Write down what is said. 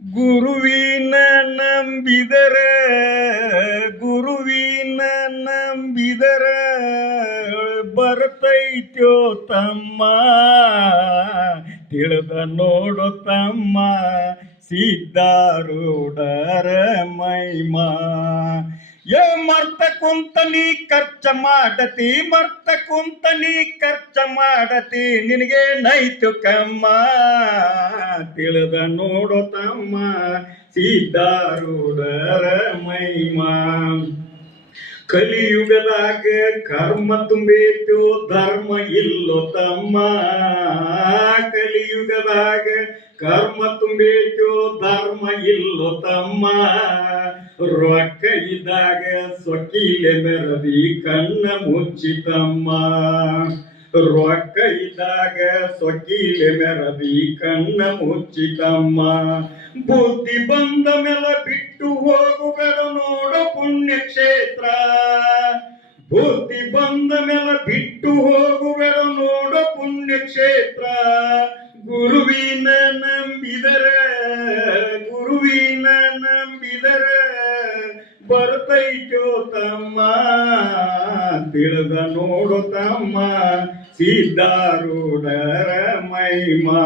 ಗುರುವಿನ ನಂಬಿದರ ಗುರುವಿನ ನಂಬಿದರ ಬರ್ತೈತ್ಯೋ ತಮ್ಮ ತಿಳಿದ ನೋಡು ತಮ್ಮ ಸಿದ್ಧಾರೂಢರ ಮಹಿಮಾ ಮರ್ತ ಕುಂತ ನೀ ಖರ್ಚ ಮಾಡತಿ ಮರ್ತ ಕುಂತ ನೀ ಖರ್ಚ ಮಾಡತಿ ನಿನಗೆ ನೈತು ಕಮ್ಮ ತಿಳಿದ ನೋಡು ತಮ್ಮ ಸಿದ್ಧಾರೂಢರ ಮಹಿಮಾ ಕಲಿಯುಗದಾಗ ಕರ್ಮ ತುಂಬೇತು ಧರ್ಮ ಇಲ್ಲೋ ತಮ್ಮ ಕಲಿಯುಗದಾಗ ಕರ್ಮ ತುಂಬೇತು ಧರ್ಮ ಇಲ್ಲೋ ತಮ್ಮ ರೊಕ್ಕ ಇದ್ದಾಗ ಸ್ವಕೀಲೆ ಮೆರದಿ ಕಣ್ಣ ಮುಚ್ಚಿತಮ್ಮ ರೊಕ್ಕ ಇದ್ದಾಗ ಸ್ವಕೀಲೆ ಮೆರದಿ ಕಣ್ಣ ಮುಚ್ಚಿತಮ್ಮ ಬುದ್ಧಿ ಬಂದ ಮೇಲೆ ಬಿಟ್ಟು ಹೋಗುಬೇಡ ನೋಡು ಪುಣ್ಯಕ್ಷೇತ್ರ ಬುದ್ಧಿ ಬಂದ ಮೇಲೆ ಬಿಟ್ಟು ಹೋಗುಬೇಡ ನೋಡು ಪುಣ್ಯಕ್ಷೇತ್ರ ಗುರುವಿನ ನಂಬಿದರೆ ಬರ್ತೈತೋ ತಮ್ಮ ತಿಳಿದ ನೋಡು ತಮ್ಮ ಸಿದ್ಧಾರೂಢರ ಮಹಿಮಾ